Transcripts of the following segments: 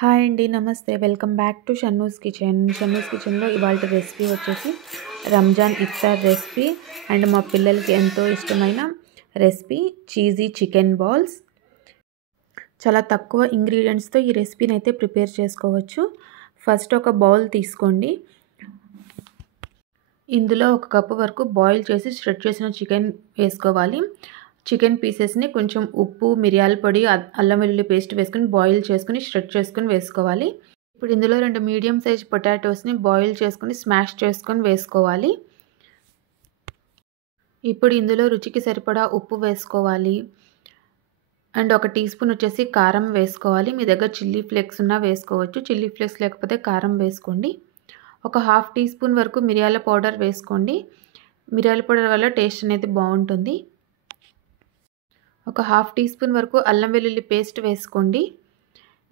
Hi అండి. నమస్తే. Welcome back to Shannu's kitchen. Shannu's కిచెన్‌లో ఇవాల్టి రెసిపీ వచ్చేసి రంజాన్ ఇఫ్తార్ రెసిపీ అండ్ మా పిల్లలకి ఎంతో ఇష్టమైన రెసిపీ చీజీ చికెన్ బాల్స్. చాలా తక్కువ ఇంగ్రీడియంట్స్‌తో ఈ రెసిపీని అయితే ప్రిపేర్ చేసుకోవచ్చు. ఫస్ట్ ఒక బౌల్ తీసుకోండి. ఇందులో 1 కప్పు వరకు బాయిల్ చేసి షెడ్ చేసిన చికెన్ వేసుకోవాలి. చికెన్ పీసెస్ని కొంచెం ఉప్పు, మిరియాల పొడి, అల్లం వెల్లుల్లి పేస్ట్ వేసుకొని బాయిల్ చేసుకొని షెడ్ చేసుకొని వేసుకోవాలి. ఇప్పుడు ఇందులో 2 మీడియం సైజ్ పొటాటోస్ని బాయిల్ చేసుకొని స్మాష్ చేసుకొని వేసుకోవాలి. ఇప్పుడు ఇందులో రుచికి సరిపడా ఉప్పు వేసుకోవాలి. అండ్ 1 టీ స్పూన్ వచ్చేసి కారం వేసుకోవాలి. మీ దగ్గర చిల్లీ ఫ్లేక్స్ ఉన్నా వేసుకోవచ్చు. చిల్లీ ఫ్లేక్స్ లేకపోతే కారం వేసుకోండి. ఒక హాఫ్ టీ స్పూన్ వరకు మిరియాల పౌడర్ వేసుకోండి. మిరియాల పౌడర్ వల్ల టేస్ట్ అనేది బాగుంటుంది. ఒక హాఫ్ టీ స్పూన్ వరకు అల్లం వెల్లుల్లి పేస్ట్ వేసుకోండి.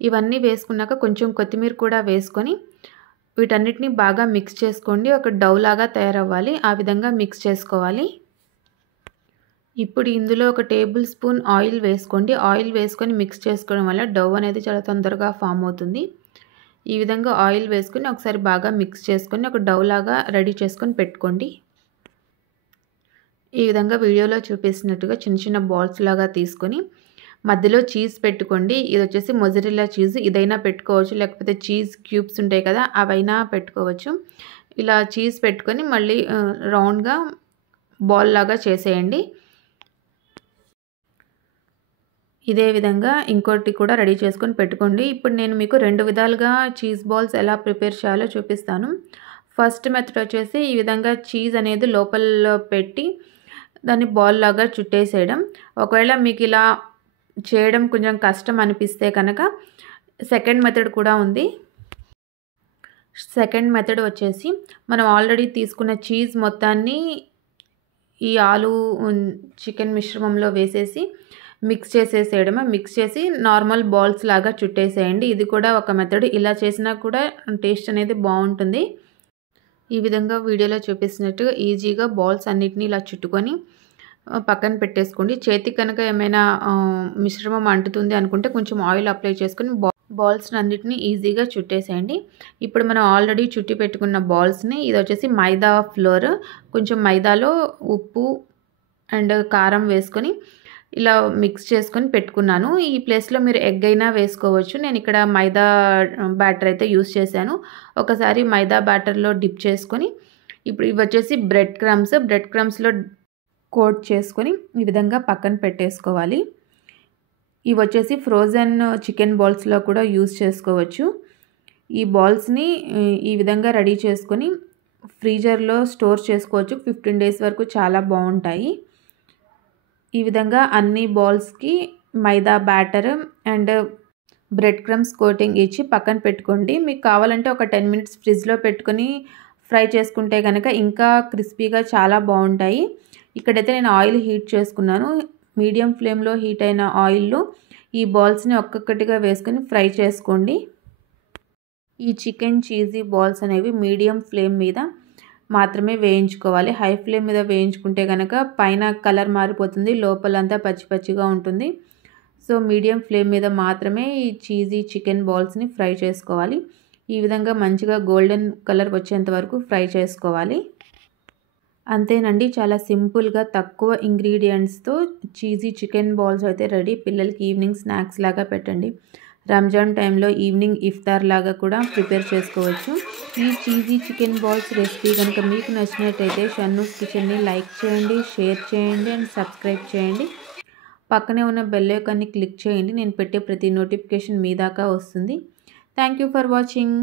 ఇవన్నీ వేసుకున్నాక కొంచెం కొత్తిమీర కూడా వేసుకొని వీటన్నిటిని బాగా మిక్స్ చేసుకోండి. ఒక డౌ లాగా తయారవ్వాలి. ఆ విధంగా మిక్స్ చేసుకోవాలి. ఇప్పుడు ఇందులో 1 టేబుల్ స్పూన్ ఆయిల్ వేసుకోండి. ఆయిల్ వేసుకొని మిక్స్ చేసుకోవడం వల్ల డౌ అనేది చాలా తొందరగా ఫామ్ అవుతుంది. ఈ విధంగా ఆయిల్ వేసుకొని ఒకసారి బాగా మిక్స్ చేసుకొని ఒక డౌ లాగా రెడీ చేసుకొని పెట్టుకోండి. ఈ విధంగా వీడియోలో చూపిస్తున్నట్టుగా చిన్న చిన్న బాల్స్ లాగా తీసుకొని మధ్యలో చీజ్ పెట్టుకోండి. ఇది వచ్చేసి మొజరెల్లా చీజ్, ఇదైనా పెట్టుకోవచ్చు, లేకపోతే చీజ్ క్యూబ్స్ ఉంటాయి కదా అవైనా పెట్టుకోవచ్చు. ఇలా చీజ్ పెట్టుకొని మళ్ళీ రౌండ్గా బాల్ లాగా చేసేయండి. ఇదే విధంగా ఇంకోటి కూడా రెడీ చేసుకొని పెట్టుకోండి. ఇప్పుడు నేను మీకు 2 విధాలుగా చీజ్ బాల్స్ ఎలా ప్రిపేర్ చేయాలో చూపిస్తాను. ఫస్ట్ మెథడ్ వచ్చేసి ఈ విధంగా చీజ్ అనేది లోపల పెట్టి దాన్ని బాల్ లాగా చుట్టేసేయడం. ఒకవేళ మీకు ఇలా చేయడం కొంచెం కష్టం అనిపిస్తే కనుక సెకండ్ మెథడ్ కూడా ఉంది. సెకండ్ మెథడ్ వచ్చేసి మనం ఆల్రెడీ తీసుకున్న చీజ్ మొత్తాన్ని ఈ ఆలు చికెన్ మిశ్రమంలో వేసేసి మిక్స్ చేసేసేయడమే. మిక్స్ చేసి నార్మల్ బాల్స్ లాగా చుట్టేసేయండి. ఇది కూడా ఒక మెథడ్. ఇలా చేసినా కూడా టేస్ట్ అనేది బాగుంటుంది. ఈ విధంగా వీడియోలో చూపిస్తున్నట్టుగా ఈజీగా బాల్స్ అన్నిటిని ఇలా చుట్టుకొని పక్కన పెట్టేసుకోండి. చేతికి కనుక ఏమైనా మిశ్రమం అంటుతుంది అనుకుంటే కొంచెం ఆయిల్ అప్లై చేసుకొని బాల్స్ అన్నిటిని ఈజీగా చుట్టేసేయండి. ఇప్పుడు మనం ఆల్రెడీ చుట్టి పెట్టుకున్న బాల్స్ని, ఇది వచ్చేసి మైదా ఫ్లోర్, కొంచెం మైదాలో ఉప్పు అండ్ కారం వేసుకొని ఇలా మిక్స్ చేసుకొని పెట్టుకున్నాను. ఈ ప్లేస్లో మీరు ఎగ్ అయినా వేసుకోవచ్చు. నేను ఇక్కడ మైదా బ్యాటర్ అయితే యూస్ చేశాను. ఒకసారి మైదా బ్యాటర్లో డిప్ చేసుకొని ఇప్పుడు ఇవి వచ్చేసి బ్రెడ్ క్రమ్స్లో కోట్ చేసుకొని ఈ విధంగా పక్కన పెట్టేసుకోవాలి. ఇవి వచ్చేసి ఫ్రోజన్ చికెన్ బాల్స్లో కూడా యూస్ చేసుకోవచ్చు. ఈ బాల్స్ని ఈ విధంగా రెడీ చేసుకొని ఫ్రీజర్లో స్టోర్ చేసుకోవచ్చు. 15 డేస్ వరకు చాలా బాగుంటాయి. ఈ విధంగా అన్ని బాల్స్కి మైదా batter and bread crumbs coating ఇచ్చి పక్కన పెట్టుకోండి. మీకు కావాలంటే ఒక 10 మినిట్స్ ఫ్రిడ్జ్లో పెట్టుకొని ఫ్రై చేసుకుంటే కనుక ఇంకా క్రిస్పీగా చాలా బాగుంటాయి. ఇక్కడైతే నేను ఆయిల్ హీట్ చేసుకున్నాను. మీడియం ఫ్లేమ్లో హీట్ అయిన ఆయిల్లో ఈ బాల్స్ని ఒక్కొక్కటిగా వేసుకొని ఫ్రై చేసుకోండి. ఈ చికెన్ చీజీ బాల్స్ అనేవి మీడియం ఫ్లేమ్ మీద మాత్రమే వేయించుకోవాలి. హై ఫ్లేమ్ మీద వేయించుకుంటే కనుక పైన కలర్ మారిపోతుంది, లోపలంతా పచ్చి పచ్చిగా ఉంటుంది. సో మీడియం ఫ్లేమ్ మీద మాత్రమే ఈ చీజీ చికెన్ బాల్స్ని ఫ్రై చేసుకోవాలి. ఈ విధంగా మంచిగా గోల్డెన్ కలర్ వచ్చేంత వరకు ఫ్రై చేసుకోవాలి. అంతేనండి, చాలా సింపుల్గా తక్కువ ఇంగ్రీడియంట్స్తో చీజీ చికెన్ బాల్స్ అయితే రెడీ. పిల్లలకి ఈవినింగ్ స్నాక్స్ లాగా పెట్టండి. రంజాన్ టైంలో ఈవినింగ్ ఇఫ్తార్ లాగా కూడా ప్రిపేర్ చేసుకోవచ్చు. ఈ చీజీ చికెన్ బాల్స్ రెసిపీ కనుక మీకు నచ్చినట్టయితే షన్నూస్ కిచెన్ని లైక్ చేయండి, షేర్ చేయండి అండ్ సబ్స్క్రైబ్ చేయండి. పక్కనే ఉన్న బెల్ ఐకాన్ని క్లిక్ చేయండి. నేను పెట్టే ప్రతి నోటిఫికేషన్ మీ దాకా వస్తుంది. Thank you for watching.